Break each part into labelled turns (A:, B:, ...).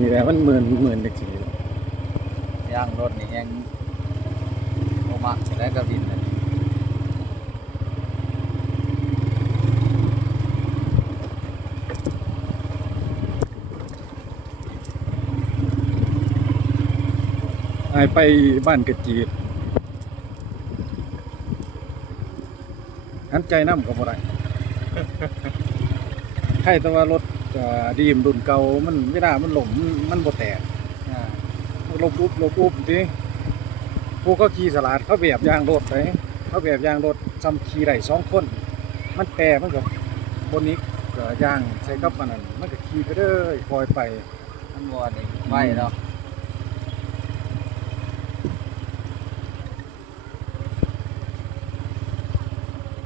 A: นี่แหละมันหมื่นหมื่นจังซี่
B: ย่างรถนี่ยังโอมักแล้วก็บินเลย
A: อายไปบ้านกระจีดหันใจน้ำก็บ่ได้ใครแต่ว่ารถ เอ่อดีมรุ่นเก่ามันเวลามันหลงมันมันบ่แตก
B: อ่า
A: ลบปุ๊บลบปุ๊บทีพวกก็ขี่สลัดเขาแบบยางรถไปเขาแบบยางรถซ้ำขี่ได้สองคน มันแปรมันกับบนนี้ก็ยางใช้กับมันนั่นมันก็ขี่ไปเรื่อยคอยไป
B: มันวอนี่ไหวเนาะ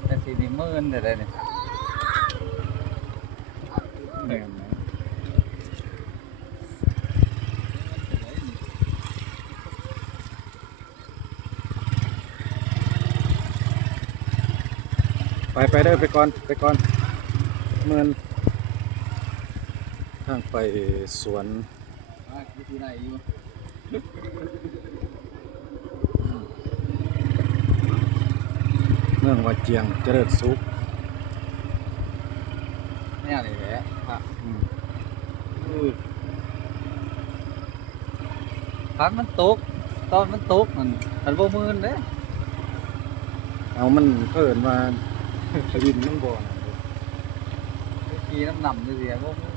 B: แต่สีนี่มื่นแต่ได้เนี่ย
A: แม่นะไปไปเด้อไปก่อนไปก่อนเมือนทางไปสวนเมืองวัดเจียงเจริญสุข
B: เนี่ยนี่แหละ พักมันตก ตอนมันตกมันมันบ่มื่นเด้
A: เอามันเพิ่นมาดินมันบ่นะ
B: ขี่น้ำหนำนี่เสียบ่มื่น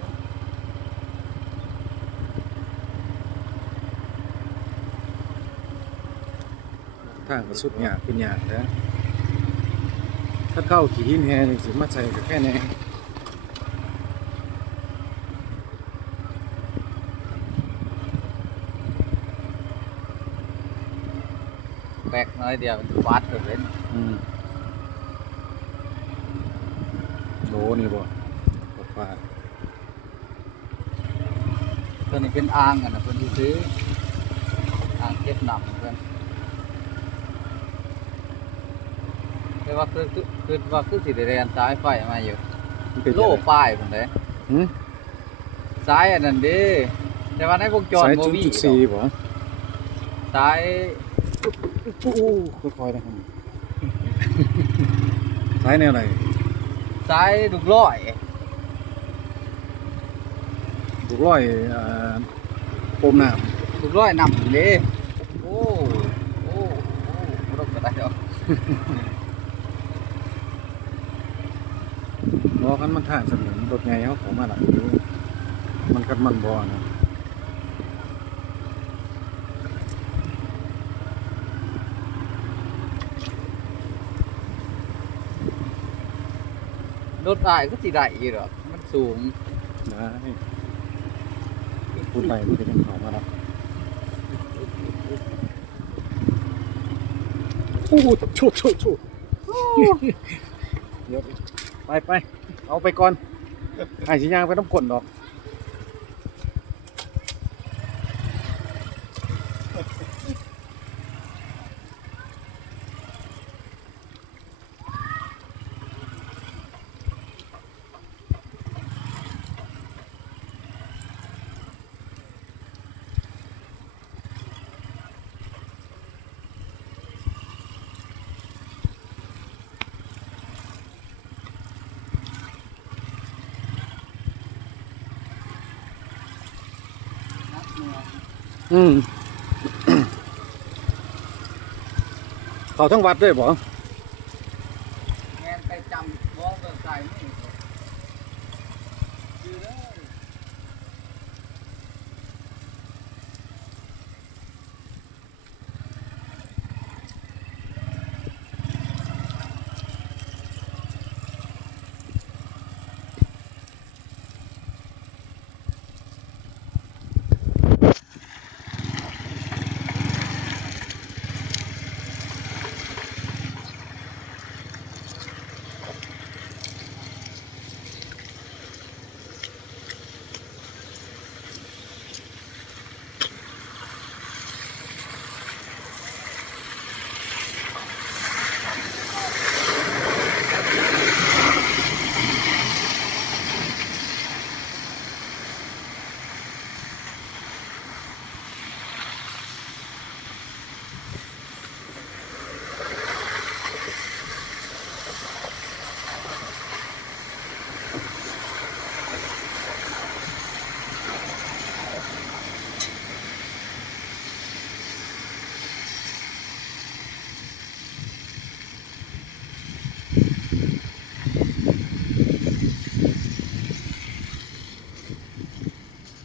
A: ทางก็สุดยากเป็นยากนะถ้าเข้าขี่หินแฮนี่สิมาใส่ก็แค่นี้
B: แบกน้อยเดียวมันวัดไปเลย
A: อืมโหนี่บ่บ่ฟ้า
B: ตัวนี้เป็นอ่างกันนะเพิ่นสิซื้ออ่างเก็บน้ำเพิ่นแต่ว่าคือคือคือว่าคือสิได้แรงสายไฟมาอยู่
A: มันเป็น
B: โล่ป้ายพุ่นเด้
A: หืม
B: สายอันนั้นเด้แต่ว่าในวงจร
A: สาย
B: บ่
A: จุด
B: มี
A: จุดสี่บ่
B: สาย
A: อู้ค่อยๆนะครับสายแนวไหน
B: สายลูกร้อย
A: ลูกร้อยอ่าปมน้ำ
B: ลูกร้อยนำเด้โอ้โอ้โอ้บ่ต้องก็ได้ดอก
A: รอกันมันทางสนุนรถไงเขาของมาหลังมันกัดมันบ่นะ
B: รถอ้ายก็สิได้อยู่ดอกมันสูง
A: ได้พูดไปมันจะเป็นของมาแล้วโอ้โหโชว์โชว์โชว์เดี๋ยวไปไปเอาไปก่อนไอ้สิยางไปต้องกดดอก อืมเขาทั้งวัดด้วยบ่
B: แงนไปจำมองเบิ่งใส่นี่